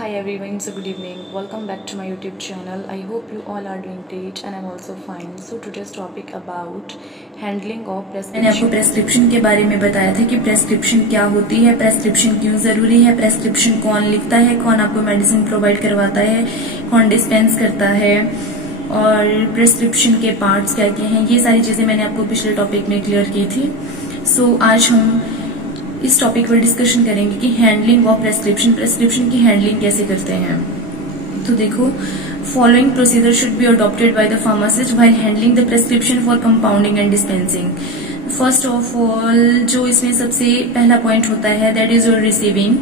Hi everyone, so good evening. Welcome back to my YouTube channel. I hope you all are doing great and I'm also fine. So today's topic about handling of prescription. मैंने आपको prescription के बारे में बताया था कि prescription क्या होती है, प्रेस्क्रिप्शन क्यों जरूरी है, प्रेस्क्रिप्शन कौन लिखता है, कौन आपको मेडिसिन प्रोवाइड करवाता है, कौन डिस्पेंस करता है और प्रेस्क्रिप्शन के पार्ट्स क्या क्या हैं, ये सारी चीजें मैंने आपको पिछले टॉपिक में क्लियर की थी। सो आज हम इस टॉपिक पर डिस्कशन करेंगे कि हैंडलिंग ऑफ प्रेस्क्रिप्शन की हैंडलिंग कैसे करते हैं। तो देखो, following procedure should be adopted by the pharmacist while handling the prescription for compounding and dispensing. First of all जो इसमें सबसे पहला पॉइंट होता है that is your receiving,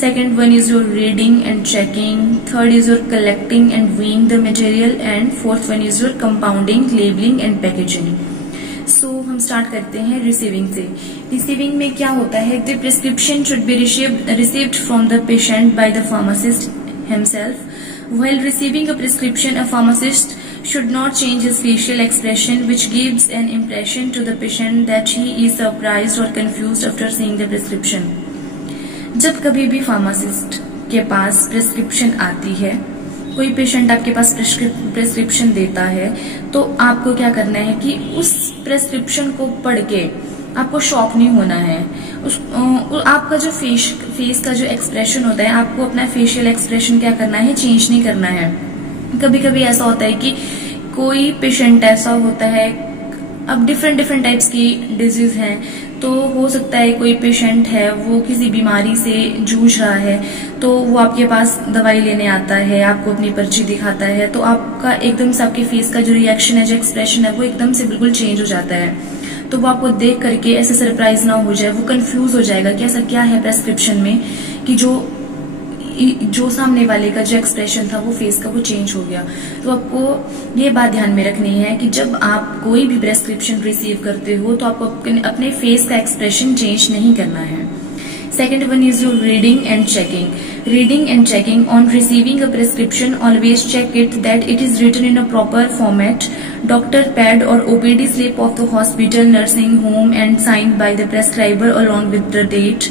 second one is your reading and checking, third is your collecting and weighing the material and fourth one is your compounding, labelling and packaging. So हम start करते हैं receiving से। Receiving में क्या होता है, the prescription should be received from the patient bye the pharmacist himself. While receiving a prescription a pharmacist should not change his facial expression which gives an impression to the patient that he is surprised or confused after seeing the prescription। जब कभी भी pharmacist के पास prescription आती है, कोई patient आपके पास prescription देता है, तो आपको क्या करना है कि उस प्रिस्क्रिप्शन को पढ़ के आपको शॉक नहीं होना है। आपका जो फेस का जो एक्सप्रेशन होता है, आपको अपना फेशियल एक्सप्रेशन क्या करना है, चेंज नहीं करना है। कभी कभी ऐसा होता है कि कोई पेशेंट ऐसा होता है, अब डिफरेंट टाइप्स की डिजीज हैं, तो हो सकता है कोई पेशेंट है वो किसी बीमारी से जूझ रहा है, तो वो आपके पास दवाई लेने आता है, आपको अपनी पर्ची दिखाता है, तो आपका एकदम से आपके फेस का जो रिएक्शन है, जो एक्सप्रेशन है, वो एकदम से बिल्कुल चेंज हो जाता है। तो वो आपको देख करके ऐसे सरप्राइज ना हो जाए, वो कंफ्यूज हो जाएगा कि ऐसा क्या है प्रेस्क्रिप्शन में कि जो सामने वाले का जो एक्सप्रेशन था वो फेस का वो चेंज हो गया। तो आपको ये बात ध्यान में रखनी है कि जब आप कोई भी प्रेस्क्रिप्शन रिसीव करते हो तो आपको अपने फेस का एक्सप्रेशन चेंज नहीं करना है। Second one is your reading and checking. Reading and checking. On receiving a prescription, always check it that it is written in a proper format, doctor pad or OPD slip of the hospital, nursing home and signed by the prescriber along with the date.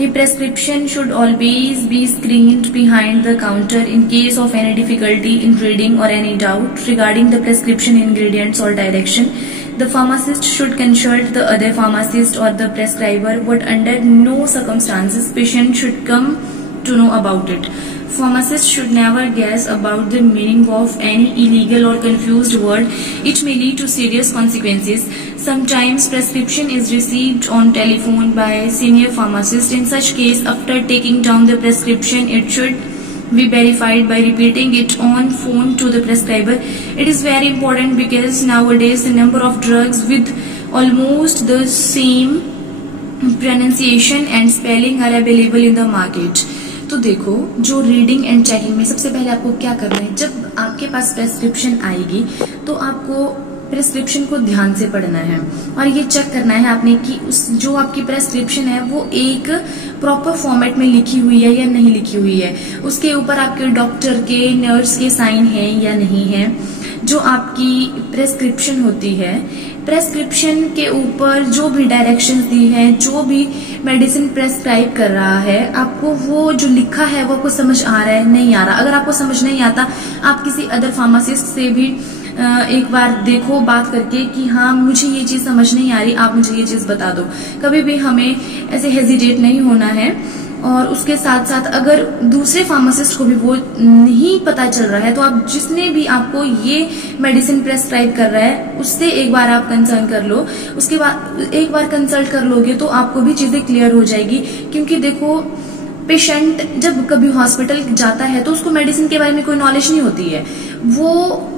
A prescription should always be screened behind the counter in case of any difficulty in reading or any doubt regarding the prescription ingredients or direction. The pharmacist should consult the other pharmacist or the prescriber, but under no circumstances patient should come to know about it. Pharmacist should never guess about the meaning of any illegal or confused word. It may lead to serious consequences. Sometimes prescription is received on telephone by senior pharmacist. In such case, after taking down the prescription, it should be verified by repeating it on phone to the prescriber. It is very important because nowadays the number of drugs with almost the same pronunciation and spelling are available in the market. तो देखो, जो reading and checking में सबसे पहले आपको क्या करना है, जब आपके पास प्रेस्क्रिप्शन आएगी तो आपको प्रेस्क्रिप्शन को ध्यान से पढ़ना है और ये चेक करना है आपने कि जो आपकी प्रेस्क्रिप्शन है वो एक प्रॉपर फॉर्मेट में लिखी हुई है या नहीं लिखी हुई है, उसके ऊपर आपके डॉक्टर के, नर्स के साइन है या नहीं है। जो आपकी प्रेस्क्रिप्शन होती है, प्रेस्क्रिप्शन के ऊपर जो भी डायरेक्शंस दी हैं, जो भी मेडिसिन प्रेस्क्राइब कर रहा है, आपको वो जो लिखा है वो आपको समझ आ रहा है, नहीं आ रहा। अगर आपको समझ नहीं आता, आप किसी अदर फार्मासिस्ट से भी एक बार देखो बात करके कि हाँ मुझे ये चीज समझ नहीं आ रही, आप मुझे ये चीज बता दो। कभी भी हमें ऐसे हेजिटेट नहीं होना है। और उसके साथ साथ अगर दूसरे फार्मासिस्ट को भी वो नहीं पता चल रहा है, तो आप जिसने भी आपको ये मेडिसिन प्रेस्क्राइब कर रहा है उससे एक बार आप कंसल्ट कर लो। उसके बाद एक बार कंसल्ट कर लोगे तो आपको भी चीजें क्लियर हो जाएगी। क्योंकि देखो, पेशेंट जब कभी हॉस्पिटल जाता है तो उसको मेडिसिन के बारे में कोई नॉलेज नहीं होती है, वो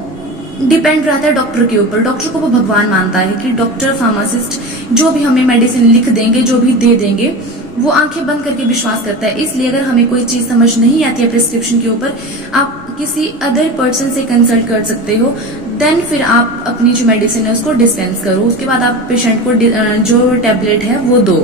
डिपेंड रहता है डॉक्टर के ऊपर। डॉक्टर को वो भगवान मानता है कि डॉक्टर, फार्मासिस्ट जो भी हमें मेडिसिन लिख देंगे, जो भी दे देंगे, वो आंखें बंद करके विश्वास करता है। इसलिए अगर हमें कोई चीज समझ नहीं आती है प्रिस्क्रिप्शन के ऊपर, आप किसी अदर पर्सन से कंसल्ट कर सकते हो। देन फिर आप अपनी जो मेडिसिन है उसको डिस्पेंस करो। उसके बाद आप पेशेंट को जो टेबलेट है वो दो।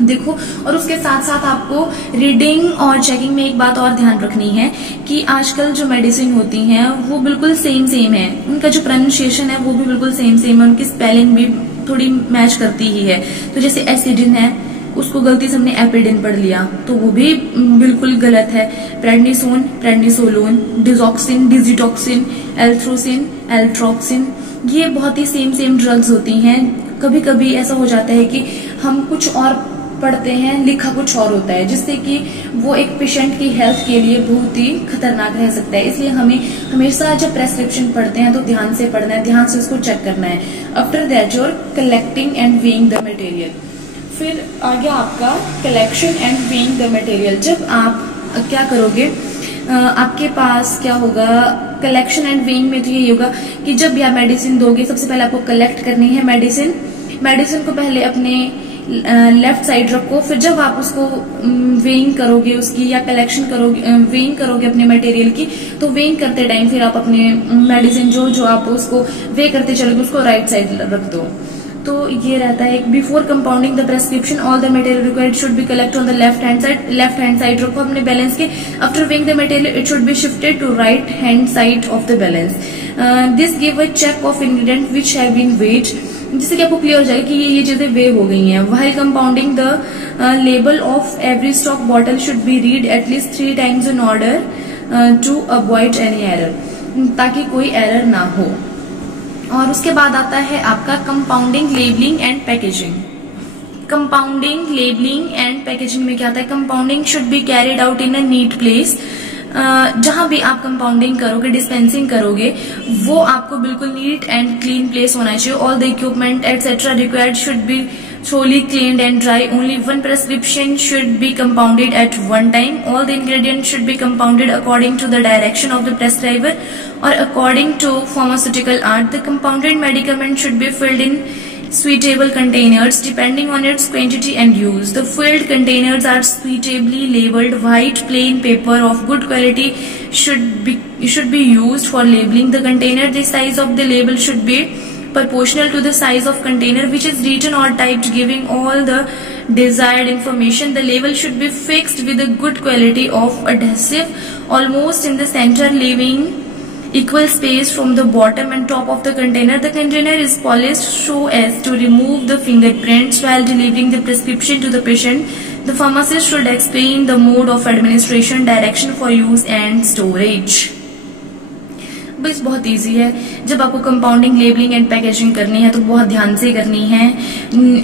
देखो, और उसके साथ साथ आपको रीडिंग और चेकिंग में एक बात और ध्यान रखनी है कि आजकल जो मेडिसिन होती हैं वो बिल्कुल सेम है, उनका जो प्रोनाउंसिएशन है वो भी बिल्कुल सेम है, उनकी स्पेलिंग भी थोड़ी मैच करती ही है। तो जैसे एसिडिन है, उसको गलती से हमने एपिडिन पढ़ लिया तो वो भी बिल्कुल गलत है। Prednisone, prednisolone, digoxin, digitoxin, Althrocin, एल्ट्रॉक्सिन, ये बहुत ही सेम ड्रग्स होती हैं। कभी कभी ऐसा हो जाता है कि हम कुछ और पढ़ते हैं, लिखा कुछ और होता है, जिससे कि वो एक पेशेंट की हेल्थ के लिए बहुत ही खतरनाक रह सकता है। इसलिए हमें हमेशा जब प्रेस्क्रिप्शन पढ़ते हैं तो ध्यान से पढ़ना है, ध्यान से उसको चेक करना है। After that your collecting and weighing the material. फिर आ गया आपका collection and weighing the material. जब आप क्या करोगे, आपके पास क्या होगा, कलेक्शन एंड वेइंग में तो यही होगा कि जब भी आप मेडिसिन दोगे, सबसे पहले आपको कलेक्ट करनी है मेडिसिन को पहले अपने लेफ्ट साइड रखो। फिर जब आप उसको वेइंग करोगे उसकी, या कलेक्शन करोगे, वेइंग करोगे अपने मटेरियल की, तो वेइंग करते टाइम फिर आप अपने मेडिसिन जो आप उसको वे करते चलोगे उसको राइट साइड रख दो। तो ये रहता है, before compounding the prescription all the material required should be collect on the left hand side रखो अपने बैलेंस के। After weighing the material it should be shifted to right hand side of the balance. This give a check of ingredient which have been weighed, जिससे कि आपको clear हो जाएगा कि ये चीजें वे हो गई हैं। While compounding the label of every stock bottle should be read at least 3 times in order to avoid any error, ताकि कोई एरर ना हो। और उसके बाद आता है आपका compounding, labelling and packaging. Compounding, labelling and packaging में क्या आता है, compounding should be carried out in a neat place. जहां भी आप कंपाउंडिंग करोगे, डिस्पेंसिंग करोगे, वो आपको बिल्कुल नीट एंड क्लीन प्लेस होना चाहिए। All the equipment etcetera required should B thoroughly cleaned and dry. Only one prescription should be compounded at one time. All the ingredients should be compounded according to the direction of the prescriber or according to pharmaceutical art. The compounded medicament should be filled in suitable containers depending on its quantity and use. The filled containers are suitably labeled. White plain paper of good quality should be used for labeling the container. The size of the label should be proportional to the size of container which is written or typed, giving all the desired information. The label should be fixed with a good quality of adhesive almost in the center, leaving equal space from the bottom and top of the container. The container is polished so as to remove the fingerprints. While delivering the prescription to the patient, the pharmacist should explain the mode of administration, direction for use and storage. बस बहुत easy है। जब आपको compounding, labelling and packaging करनी है तो बहुत ध्यान से करनी है।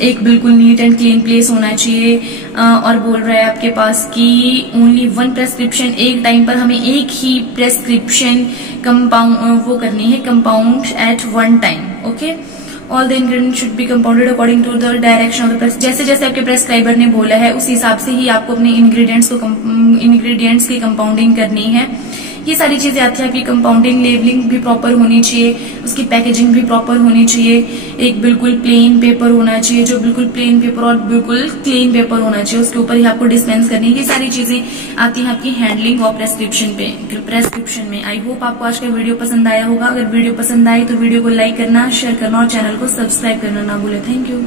एक बिल्कुल नीट एंड क्लीन प्लेस होना चाहिए। और बोल रहा है आपके पास कि ओनली वन प्रेस्क्रिप्शन, एक टाइम पर हमें एक ही प्रेस्क्रिप्शन वो करनी है, compound at one time. Okay, all the ingredient should be compounded according to the direction of the press. जैसे जैसे आपके प्रेस्क्राइबर ने बोला है उस हिसाब से ही आपको अपने इंग्रेडिएंट्स की कंपाउंडिंग करनी है। ये सारी चीजें आती है। आपकी कंपाउंडिंग, लेबलिंग भी प्रॉपर होनी चाहिए, उसकी पैकेजिंग भी प्रॉपर होनी चाहिए। एक बिल्कुल प्लेन पेपर होना चाहिए, जो बिल्कुल प्लेन पेपर और बिल्कुल क्लीन पेपर होना चाहिए, उसके ऊपर ही आपको डिस्पेंस करनी है। ये सारी चीजें आती हैं आपकी हैंडलिंग और प्रेस्क्रिप्शन में। आई होप आपको आज का वीडियो पसंद आया होगा। अगर वीडियो पसंद आए तो वीडियो को लाइक करना, शेयर करना और चैनल को सब्सक्राइब करना ना भूले। Thank you.